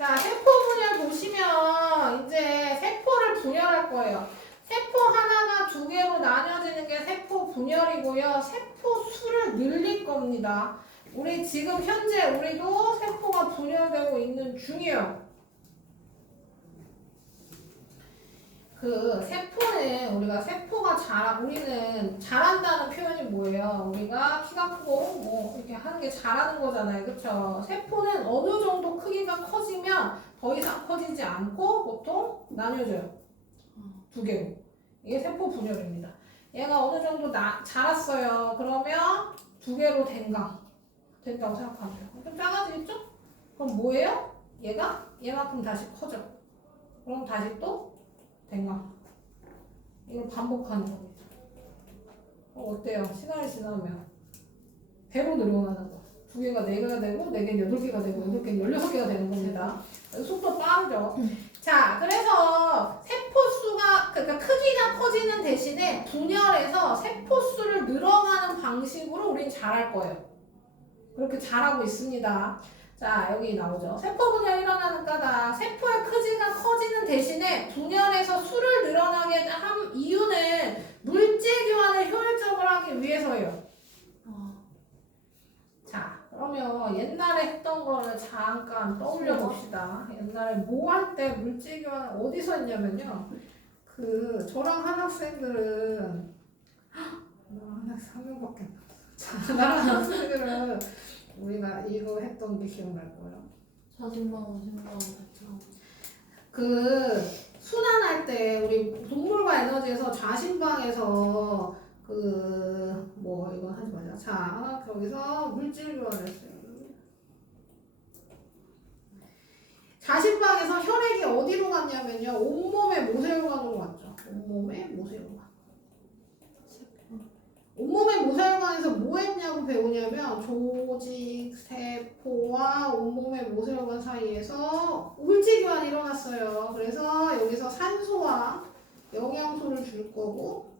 자, 세포 분열 보시면 이제 세포를 분열할 거예요. 세포 하나가 두 개로 나뉘어지는 게 세포 분열이고요. 세포 수를 늘릴 겁니다. 우리 지금 현재 우리도 세포가 분열되고 있는 중이에요. 그 세포는 우리가 세포가 우리는 자란다는 표현이 뭐예요? 우리가 키가 크고 뭐 이렇게 하는 게 자라는 거잖아요. 그쵸? 세포는 어느 정도 크기가 커지면 더 이상 커지지 않고 보통 나뉘어져요. 두 개로. 이게 세포 분열입니다. 얘가 어느 정도 자랐어요. 그러면 두 개로 된다고 생각하면 돼요. 좀 작아지겠죠? 그럼 뭐예요? 얘가 얘만큼 다시 커져. 그럼 다시 또 된강. 이걸 반복하는 겁니다. 어때요? 시간이 지나면 배로 늘어나는 거. 두 개가 네 개가 되고, 네 개는 8개가 되고, 8개는 16개가 되는 겁니다. 속도 빠르죠? 자, 그래서 세포수가, 그러니까 크기가 커지는 대신에 분열해서 세포수를 늘어나는 방식으로 우린 자랄 거예요. 그렇게 자라고 있습니다. 자, 여기 나오죠. 세포 분열이 일어나는 까닭. 세포의 크기가 커지는 대신에 분열해서 수를 늘어나게 한 이유는 물질 교환을 효율적으로 하기 위해서예요. 자, 그러면 옛날에 했던 거를 잠깐 떠올려 봅시다. 옛날에 뭐 할 때 물질 교환을 어디서 했냐면요. 저랑 한 학생들은 나랑 한 학생 1명밖에 안 나왔어. 나랑 학생들은 우리가 이거 했던 게 기억날 거예요. 사진방 같이 하고. 순환할 때 우리 동물과 에너지에서 좌심방에서 이거 하지 마자. 자, 거기서 물질 교환했어요. 좌심방에서 혈액이 어디로 갔냐면요. 온몸의 모세혈관으로 갔죠. 온몸의 모세혈관. 온몸의 모세혈관에서 뭐 했냐고 배우냐면 조직, 세포와 온몸의 모세혈관 사이에서 물질 교환이 일어났어요. 그래서 여기서 산소와 영양소를 줄 거고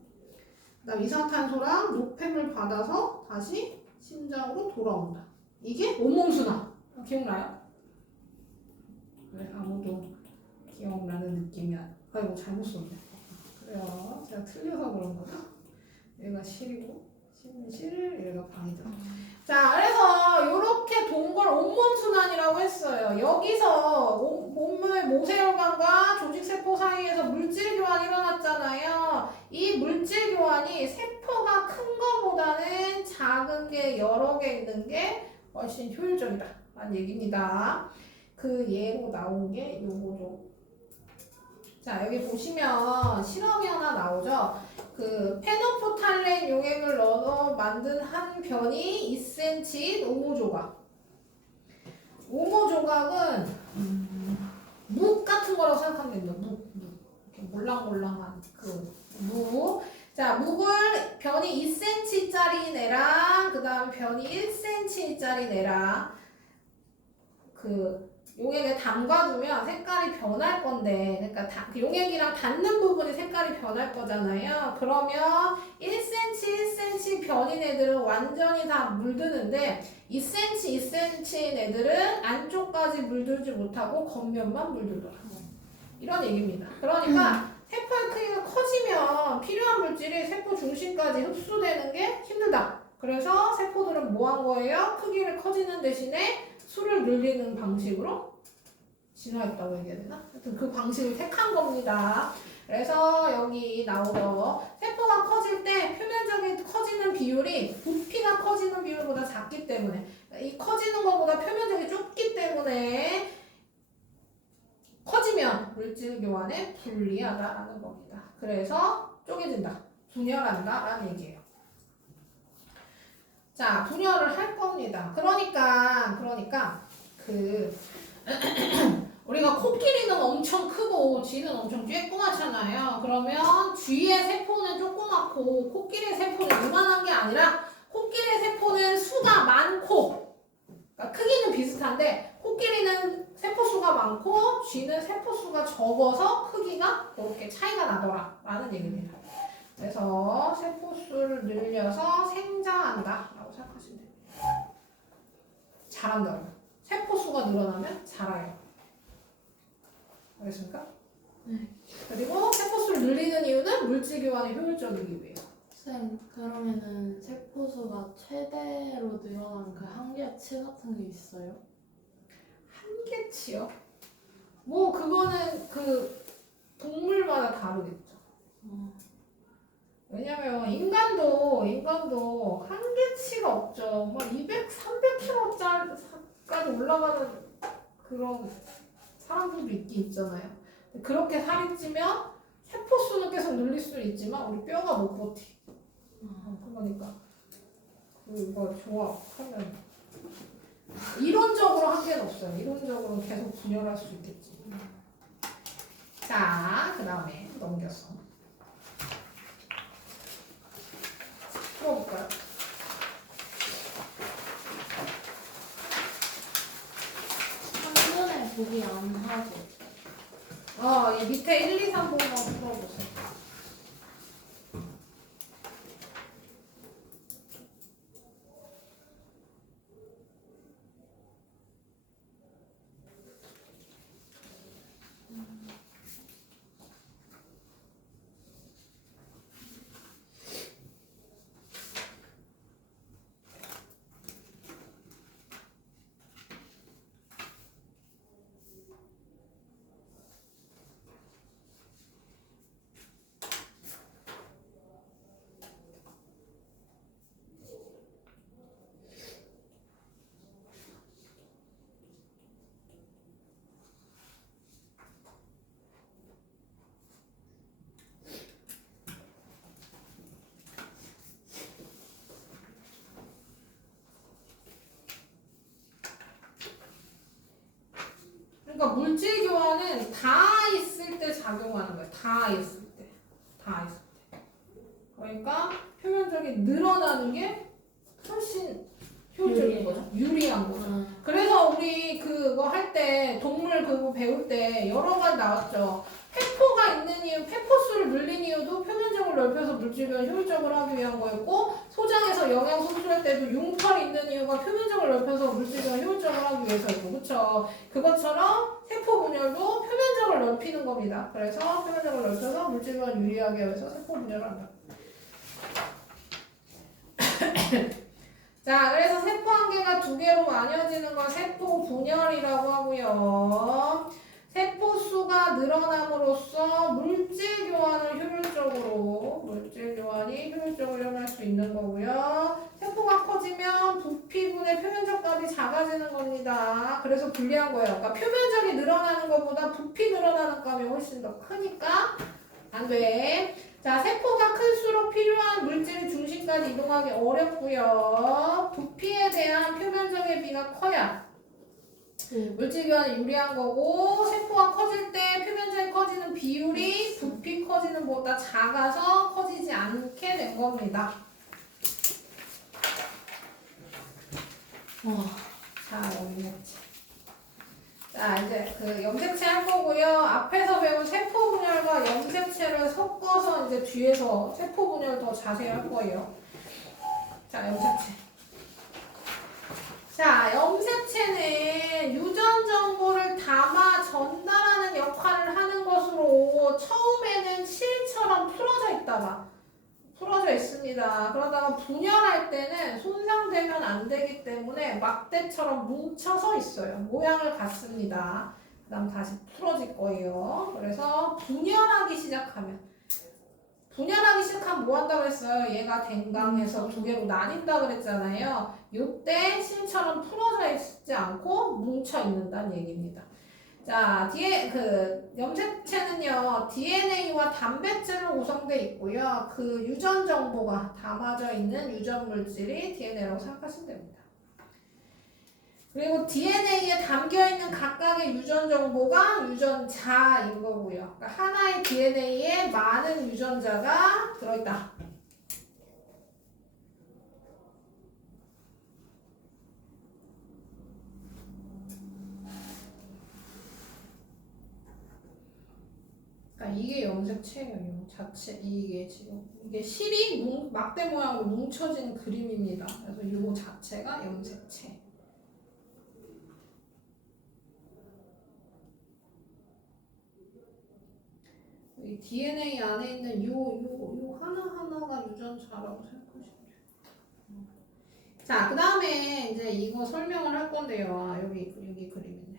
그다음 이산탄소랑 노폐물 받아서 다시 심장으로 돌아온다. 이게 온몸 순환. 기억나요? 네, 아무도 기억나는 느낌이 아이고 잘못 썼네. 그래요. 제가 틀려서 그런 거죠. 얘가 실이고 심실, 얘가 방이죠. 자, 그래서 이렇게 동걸 온몸 순환이라고 했어요. 여기서 몸의 모세혈관과 조직세포 사이에서 물질 교환이 일어났잖아요. 이 물질 교환이 세포가 큰 거보다는 작은 게 여러 개 있는 게 훨씬 효율적이다 라는 얘기입니다. 그 예로 나온 게 요거죠. 자, 여기 보시면 실험이 하나 나오죠. 페노프탈렌 용액을 넣어 만든 한 변이 2cm 오모조각. 오모조각은 묵 같은 거라고 생각하면 됩니다. 묵. 이렇게 몰랑몰랑한 묵. 자, 묵을 변이 2cm짜리 내랑 그 다음 변이 1cm짜리 내랑 용액에 담가두면 색깔이 변할 건데, 그러니까 용액이랑 닿는 부분이 색깔이 변할 거잖아요. 그러면 1cm 변인 애들은 완전히 다 물드는데 2cm 애들은 안쪽까지 물들지 못하고 겉면만 물들더라고요. 이런 얘기입니다. 그러니까 세포의 크기가 커지면 필요한 물질이 세포 중심까지 흡수되는 게 힘들다. 그래서 세포들은 뭐 한 거예요? 크기를 커지는 대신에 수를 늘리는 방식으로 진화했다고 얘기해야 되나? 하여튼 그 방식을 택한 겁니다. 그래서 여기 나오죠. 세포가 커질 때 표면적인 커지는 비율이 부피가 커지는 비율보다 작기 때문에 이 커지는 것보다 표면적이 좁기 때문에 커지면 물질 교환에 불리하다라는 겁니다. 그래서 쪼개진다, 분열한다 라는 얘기예요. 자, 분열을 할 겁니다. 그러니까 우리가 코끼리는 엄청 크고 쥐는 엄청 쬐끄맣잖아요. 그러면 쥐의 세포는 조그맣고 코끼리의 세포는 이만한 게 아니라 코끼리의 세포는 수가 많고, 그러니까 크기는 비슷한데 코끼리는 세포수가 많고 쥐는 세포수가 적어서 크기가 그렇게 차이가 나더라 라는 얘기입니다. 그래서 세포수를 늘려서 생장한다 라고 생각하시면 됩니다. 자란다고요. 세포수가 늘어나면 자라요. 알겠습니까? 네. 그리고 세포수를 늘리는 이유는 물질 교환이 효율적이기 위해서. 쌤, 그러면은 세포수가 최대로 늘어나는 그 한계치 같은 게 있어요? 한계치요? 뭐 그거는 그 동물마다 다르겠죠. 왜냐면 인간도 한계치가 없죠. 뭐 200, 300kg까지 올라가는 그런 사람들도 있긴 있잖아요. 그렇게 살이 찌면 세포수는 계속 늘릴 수는 있지만 우리 뼈가 못 버티. 그러니까 그거 조합하면 이론적으로 한계는 없어요. 이론적으로 계속 분열할 수 있겠지. 자, 그 다음에 넘겼어. 풀어볼까요? 한눈에 보기 안 하죠. 이 밑에 1, 2, 3 번만 풀어보세요. 그러니까 물질 교환은 다 있을 때 작용하는 거예요. 다 있을 때. 다 있을 때. 그러니까 표면적이 늘어나는 게 훨씬 효율적인 거죠. 유리한 거죠. 그래서 우리 그거 할 때 동물 그거 배울 때 여러 가지 나왔죠. 페포가 있는 이유, 페포수를 늘린 이유도 표면적을 넓혀서 물질 교환 효율적으로 하기 위한 거였고, 소장에서 영양 섭취할 때도 융털이 있는 이유가 표면적을 넓혀서 물질 교환 효율적으로 하기 위해서였고, 그렇죠? 그것처럼 세포 분열도 표면적을 넓히는 겁니다. 그래서 표면적을 넓혀서 물질 교환 유리하게 해서 세포 분열을 한다. 자, 그래서 세포 한 개가 두 개로 나뉘어지는 걸 세포 분열이라고 하고요. 세포 수가 늘어남으로써 물질 교환이 효율적으로 일어날 수 있는 거고요. 세포가 커지면 부피분의 표면적 값이 작아지는 겁니다. 그래서 불리한 거예요. 그러니까 표면적이 늘어나는 것보다 부피 늘어나는 값이 훨씬 더 크니까 안 돼. 자, 세포가 클수록 필요한 물질이 중심까지 이동하기 어렵고요. 부피에 대한 표면적의 비가 커야 물질 교환이 유리한 거고, 세포가 커질 때 표면적이 커지는 비율이 부피 커지는 것보다 작아서 커지지 않게 된 겁니다. 자, 여기 있지. 자, 이제 그 염색체 할 거고요. 앞에서 배운 세포 분열과 염색체를 섞어서 이제 뒤에서 세포 분열 더 자세히 할 거예요. 자, 염색체. 자, 염색체는 유전 정보를 담아 전달하는 역할을 하는 것으로 처음에는 실처럼 풀어져 있습니다. 그러다가 분열할 때는 손상되면 안 되기 때문에 막대처럼 뭉쳐서 있어요. 모양을 갖습니다. 그 다음 다시 풀어질 거예요. 그래서 분열하기 시작하면 뭐 한다고 했어요? 얘가 댕강해서 두 개로 나뉜다 그랬잖아요. 이때 실처럼 풀어져 있지 않고 뭉쳐 있는다는 얘기입니다. 자, 뒤에 그 염색체는요, DNA와 단백질로 구성되어 있고요. 그 유전 정보가 담아져 있는 유전 물질이 DNA라고 생각하시면 됩니다. 그리고 DNA에 담겨있는 각각의 유전 정보가 유전자인 거고요. 그러니까 하나의 DNA에 많은 유전자가 들어있다. 그러니까 이게 염색체예요. 자체 이게 지금 이게 실이 막대 모양으로 뭉쳐진 그림입니다. 그래서 이거 자체가 염색체. 이 DNA 안에 있는 요 하나하나가 유전자라고 생각하시면 돼요. 자, 그 다음에 이제 이거 설명을 할 건데요. 여기 그림 있네.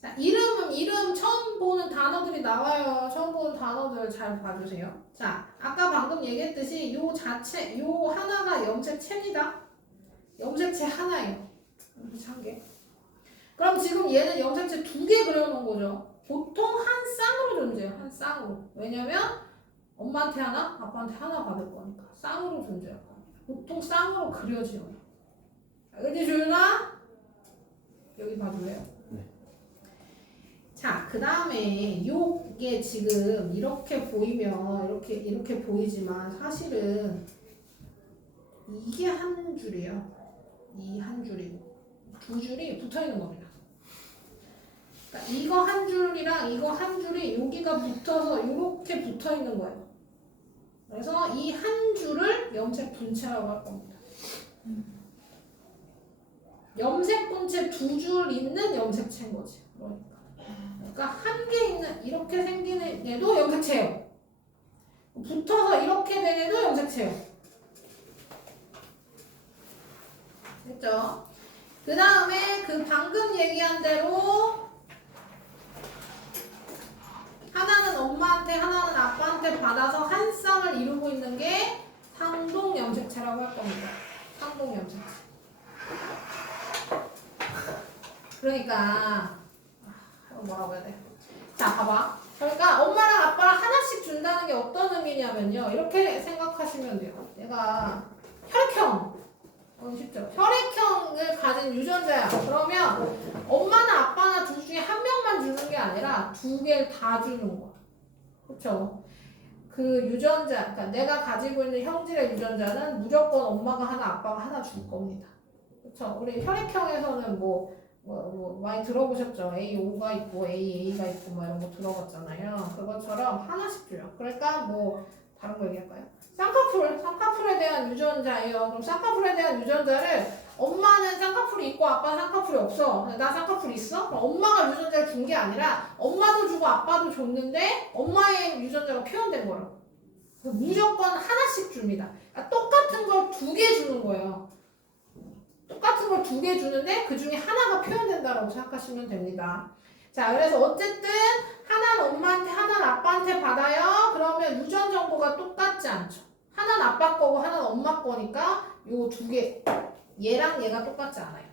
자, 이름 처음 보는 단어들이 나와요. 처음 보는 단어들 잘 봐주세요. 자, 아까 방금 얘기했듯이 요 하나가 염색체입니다. 염색체 하나예요. 염색체 한 개. 그럼 지금 얘는 염색체 2개 그려놓은 거죠. 보통 한 쌍으로 존재해요. 한 쌍으로. 왜냐면 엄마한테 하나, 아빠한테 하나 받을 거니까. 쌍으로 존재할 거니까. 보통 쌍으로 그려져요. 알겠지, 조윤아? 여기 봐줄래요? 네. 자, 그 다음에 요게 지금 이렇게 보이면 이렇게 보이지만 사실은 이게 한 줄이에요. 이 한 줄이고 2줄이 붙어 있는 겁니다. 그러니까 이거 한 줄이랑 이거 한 줄이 여기가 붙어서 이렇게 붙어 있는 거예요. 그래서 이 한 줄을 염색 분체라고 할 겁니다. 염색 분체 2줄 있는 염색체인 거지. 그러니까 한 개 있는 이렇게 생기는 애도 염색체예요. 붙어서 이렇게 된 애도 염색체예요. 됐죠? 그 다음에 그 방금 얘기한 대로 하나는 엄마한테 하나는 아빠한테 받아서 한 쌍을 이루고 있는 게 상동 염색체라고 할 겁니다. 상동 염색체. 그러니까 뭐라고 해야 돼? 자, 봐봐. 그러니까 엄마랑 아빠랑 하나씩 준다는 게 어떤 의미냐면요. 이렇게 생각하시면 돼요. 내가 혈액형 쉽죠? 혈액형을 가진 유전자야. 그러면 엄마나 아빠나 둘 중에 한 명만 주는 게 아니라 2개를 다 주는 거야. 그렇죠? 그 유전자, 그러니까 내가 가지고 있는 형질의 유전자는 무조건 엄마가 하나, 아빠가 하나 줄 겁니다. 그렇죠? 우리 혈액형에서는 뭐 많이 들어보셨죠? AO가 있고 AA가 있고 뭐 이런 거 들어봤잖아요. 그것처럼 하나씩 줘요. 그러니까 뭐 다른 거 얘기할까요? 쌍꺼풀에 대한 유전자예요. 그럼 쌍꺼풀에 대한 유전자를 엄마는 쌍꺼풀이 있고 아빠는 쌍꺼풀이 없어. 나 쌍꺼풀 있어? 그럼 엄마가 유전자를 준 게 아니라 엄마도 주고 아빠도 줬는데 엄마의 유전자가 표현된 거라고. 무조건 하나씩 줍니다. 그러니까 똑같은 걸 2개 주는 거예요. 똑같은 걸 2개 주는데 그 중에 하나가 표현된다고 생각하시면 됩니다. 자, 그래서 어쨌든 하나는 엄마한테 하나는 아빠한테 받아요. 그러면 유전 정보가 똑같지 않죠. 하나는 아빠 거고 하나는 엄마 거니까 요 2개 얘랑 얘가 똑같지 않아요.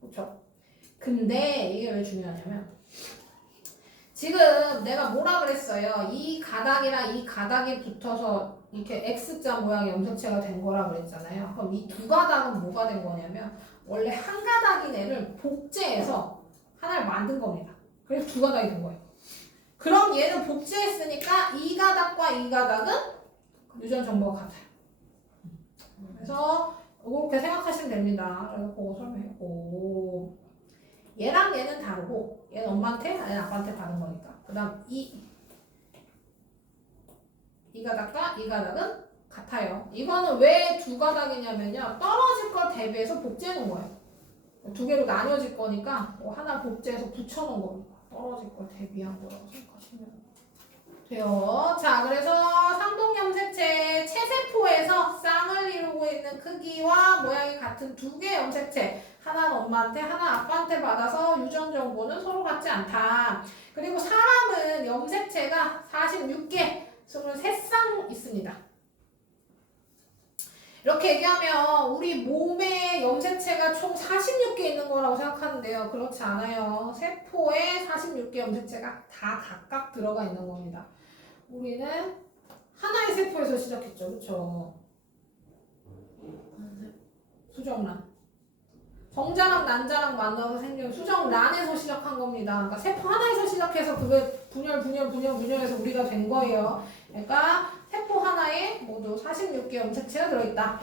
그렇죠? 근데 이게 왜 중요하냐면 지금 내가 뭐라 그랬어요? 이 가닥이랑 이 가닥이 붙어서 이렇게 X자 모양의 염색체가 된 거라 그랬잖아요. 그럼 이 2가닥은 뭐가 된 거냐면 원래 한 가닥인 애를 복제해서 하나를 만든 겁니다. 그래서 2가닥이 된 거예요. 그럼 얘는 복제했으니까 이 가닥과 이 가닥은 유전 정보가 같아요. 그래서 이렇게 생각하시면 됩니다. 그래서 그거 설명했고 얘랑 얘는 다르고 얘는 엄마한테 아니 아빠한테 받은 거니까 그 다음 이 가닥과 이 가닥은 같아요. 이거는 왜 2가닥이냐면요 떨어질 거 대비해서 복제해 놓은 거예요. 2개로 나뉘어질 거니까 하나 복제해서 붙여놓은 겁니다. 떨어질 걸 대비한 거라고 생각하시면 돼요. 자, 그래서 상동염색체 체세포에서 쌍을 이루고 있는 크기와 모양이 같은 2개의 염색체 하나는 엄마한테 하나 아빠한테 받아서 유전 정보는 서로 같지 않다. 그리고 사람은 염색체가 46개, 23쌍 있습니다. 이렇게 얘기하면 우리 몸에 염색체가 총 46개 있는 거라고 생각하는데요. 그렇지 않아요. 세포에 46개 염색체가 다 각각 들어가 있는 겁니다. 우리는 하나의 세포에서 시작했죠. 그렇죠? 수정란. 정자랑 난자랑 만나서 생긴 수정란에서 시작한 겁니다. 그러니까 세포 하나에서 시작해서 그게 분열해서 우리가 된 거예요. 그러니까 세포 하나에 모두 46개 염색체가 들어있다.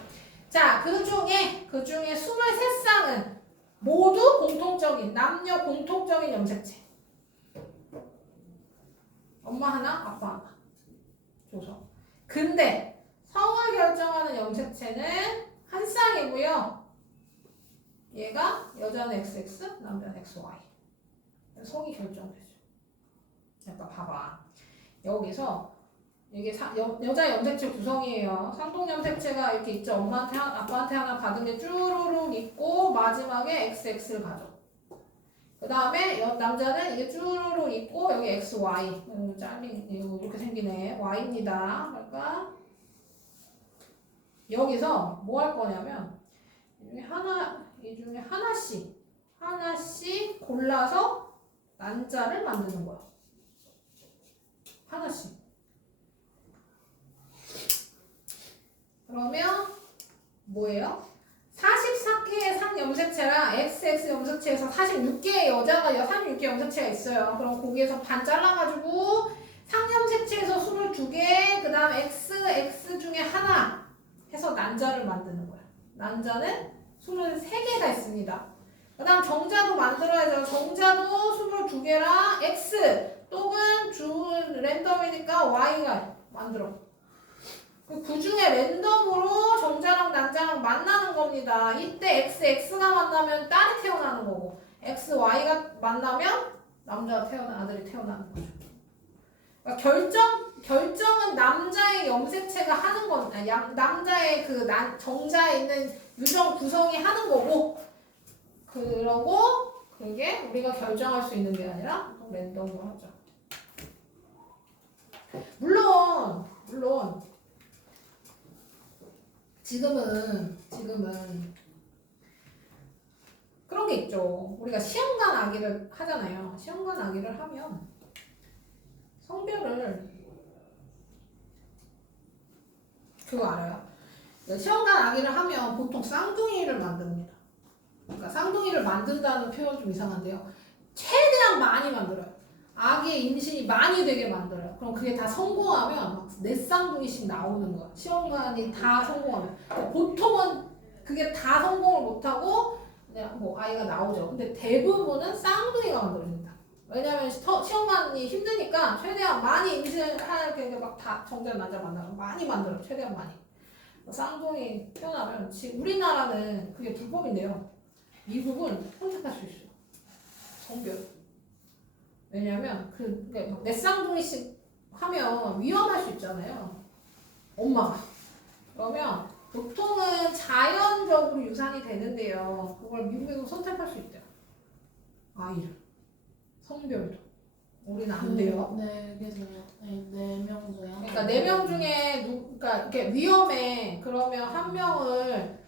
자, 그 중에 23쌍은 모두 공통적인, 남녀 공통적인 염색체. 엄마 하나, 아빠 하나. 줘서. 근데 성을 결정하는 염색체는 한 쌍이고요. 얘가 여자는 XX, 남자는 XY. 성이 결정되죠. 그러니까 봐봐. 여기서 이게 여자 염색체 구성이에요. 상동 염색체가 이렇게 있죠. 엄마한테 아빠한테 하나 받은 게 쭈루룩 있고 마지막에 XX를 가져. 그 다음에 남자는 이게 쭈루룩 있고 여기 XY 잘린 이렇게 생기네. Y입니다. 그러니까 여기서 뭐 할 거냐면 이 중에 하나씩 골라서 난자를 만드는 거야. 하나씩. 그러면 뭐예요? 44개의 상염색체랑 XX 염색체에서 46개의 여자가 46개 염색체가 있어요. 그럼 거기에서 반 잘라가지고 상염색체에서 22개, 그 다음 XX 중에 하나 해서 난자를 만드는 거야. 난자는 23개가 있습니다. 그 다음 정자도 만들어야죠. 정자도 22개랑 X 또는 주 랜덤이니까 Y가 만들어. 그 중에 랜덤으로 정자랑 난자랑 만나는 겁니다. 이때 XX가 만나면 딸이 태어나는 거고 XY가 만나면 아들이 태어나는 거죠. 그러니까 결정은 남자의 염색체가 하는 건 남자의 그 정자에 있는 유전 구성이 하는 거고 그러고 그게 우리가 결정할 수 있는 게 아니라 랜덤으로 하죠. 물론 지금은 그런 게 있죠. 우리가 시험관 아기를 하잖아요. 시험관 아기를 하면 성별을 그거 알아요? 시험관 아기를 하면 보통 쌍둥이를 만듭니다. 그러니까 쌍둥이를 만든다는 표현 좀 이상한데요. 최대한 많이 만들어요. 아기의 임신이 많이 되게 만들어요. 그럼 그게 다 성공하면 막 4쌍둥이씩 나오는 거야. 시험관이 다 성공하면. 보통은 그게 다 성공을 못하고 그냥 뭐 아이가 나오죠. 근데 대부분은 쌍둥이가 만들어진다. 왜냐면 시험관이 힘드니까 최대한 많이 임신하게 막 다 정자 난자 만나고 많이 만들어. 최대한 많이. 쌍둥이 태어나면 지금 우리나라는 그게 불법인데요. 미국은 선택할 수 있어요. 성별. 왜냐면 그러니까 내 쌍둥이씩 하면 위험할 수 있잖아요. 엄마가. 그러면 보통은 자연적으로 유산이 되는데요. 그걸 미국에서 선택할 수 있대요. 아이를. 성별도. 우리는 안 돼요. 네, 그래서 4명 중에 하나. 그러니까 4명 중에 그러니까 이렇게 위험해. 그러면 한 명을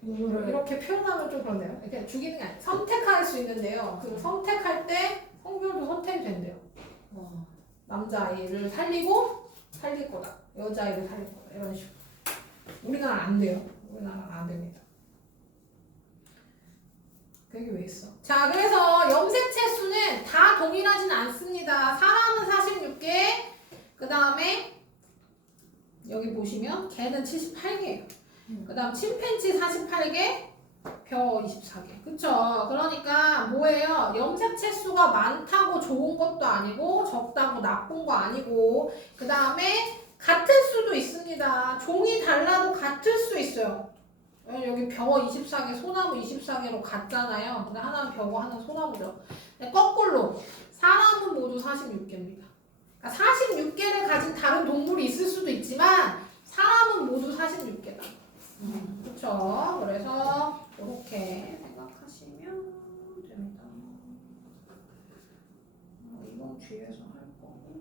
누구를 이렇게 표현하면 좀 그런데요. 이렇게 죽이는 게 아니라 선택할 수 있는데요. 그 선택할 때 성별도 선택이 된대요. 남자아이를 살릴 거다. 여자아이를 살릴 거다. 이런 식으로. 우리나라는 안 돼요. 우리나라는 안 됩니다. 그게 왜 있어? 자, 그래서 염색체 수는 다 동일하진 않습니다. 사람은 46개, 그 다음에 여기 보시면 개는 78개예요. 그 다음 침팬지 48개, 벼 24개. 그쵸? 그러니까 뭐예요? 염색체 수가 많다고 좋은 것도 아니고 적다고 나쁜 거 아니고 그 다음에 같을 수도 있습니다. 종이 달라도 같을 수 있어요. 여기 벼 24개, 소나무 24개로 같잖아요. 근데 하나는 벼고 하나는 소나무죠. 거꾸로 사람은 모두 46개입니다. 그러니까 46개를 가진 다른 동물이 있을 수도 있지만 사람은 모두 46개다. 그렇죠. 그래서 이렇게 생각하시면 됩니다. 이건 뒤에서 할 거고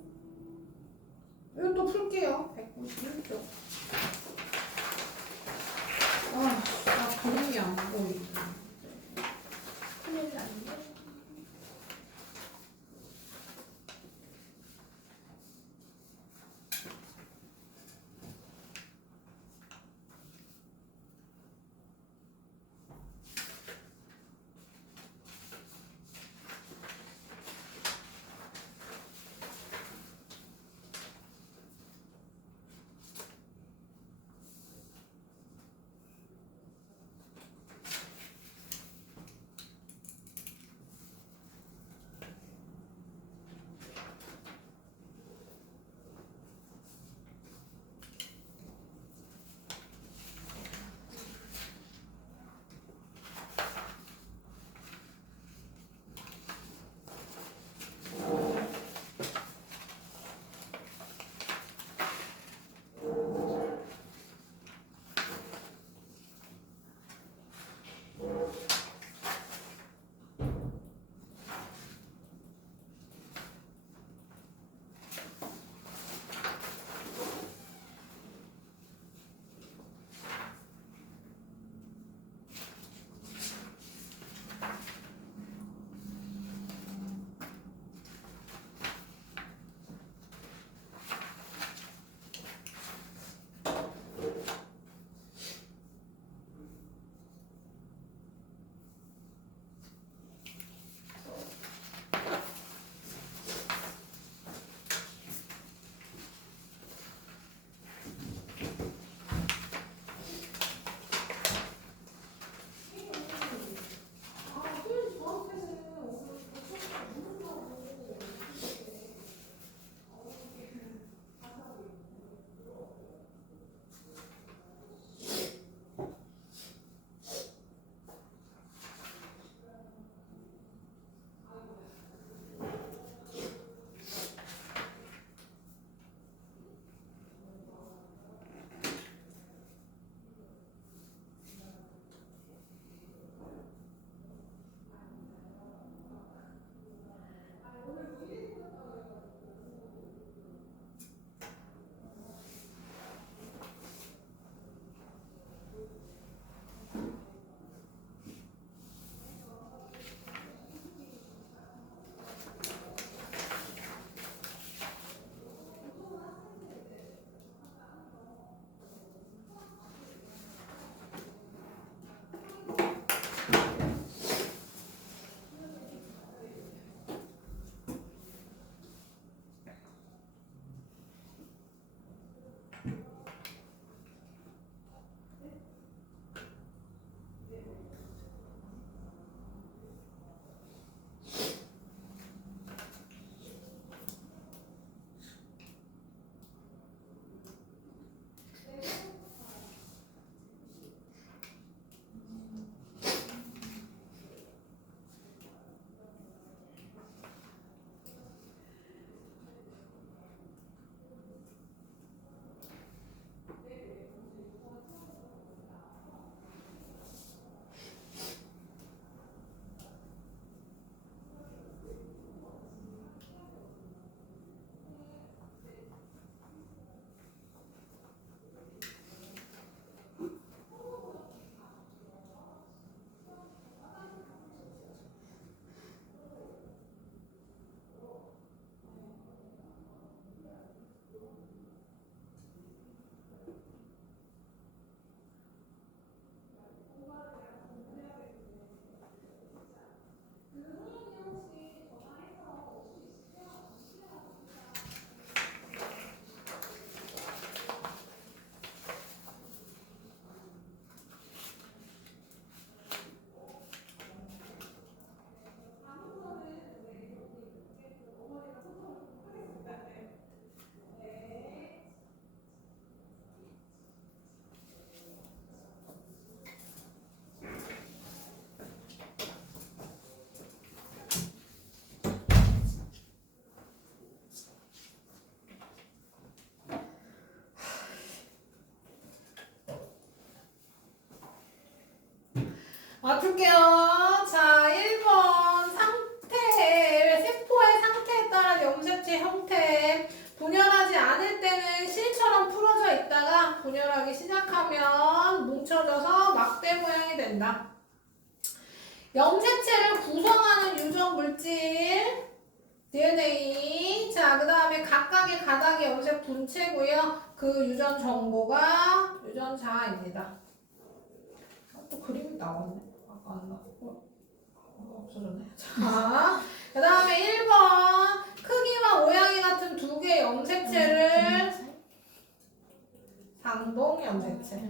이거 또 풀게요. 191쪽. 나 그림이 안 보이네. 큰일 났네. 볼게요. 자, 1번 세포의 상태에 따라 염색체 형태. 분열하지 않을 때는 실처럼 풀어져 있다가 분열하기 시작하면 뭉쳐져서 막대 모양이 된다. 염색체를 구성하는 유전 물질 DNA. 자, 그 다음에 각각의 가닥의 염색 분체고요. 그 유전 정보가 유전자입니다. 또 그림이 나왔네. 아까 안 나왔고. 없어졌네. 자, 그 다음에 1번 크기와 모양이 같은 두 개의 염색체를 상동 염색체.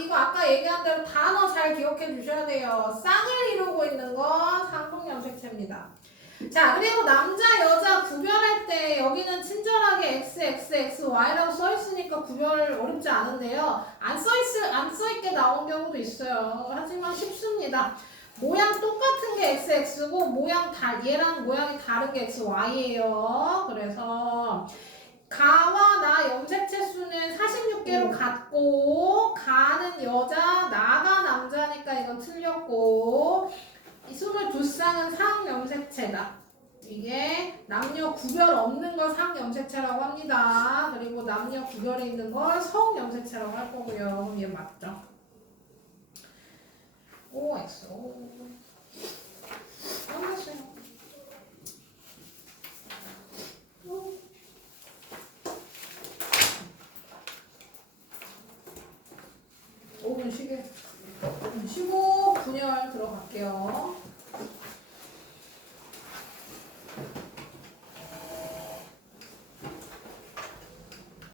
이거 아까 얘기한 대로 단어 잘 기억해 주셔야 돼요. 쌍을 이루고 있는 거 상동 염색체입니다. 자, 그리고 남자, 여자 구별할 때 여기는 친절하게 XXXY라고 써 있으니까 구별 어렵지 않은데요. 안 써 있게 나온 경우도 있어요. 하지만 쉽습니다. 모양 똑같은 게 XX고 얘랑 모양이 다른 게 XY예요. 그래서 가와 나 염색체 수는 46개로 같고 가는 여자, 나가 남자니까 이건 틀렸고 이 22쌍은 상염색체다. 이게 남녀 구별 없는 걸 상염색체라고 합니다. 그리고 남녀 구별이 있는 걸 성염색체라고 할 거고요. 그럼 얘 맞죠? OXO. 알았어요. 쉬고 분열 들어갈게요.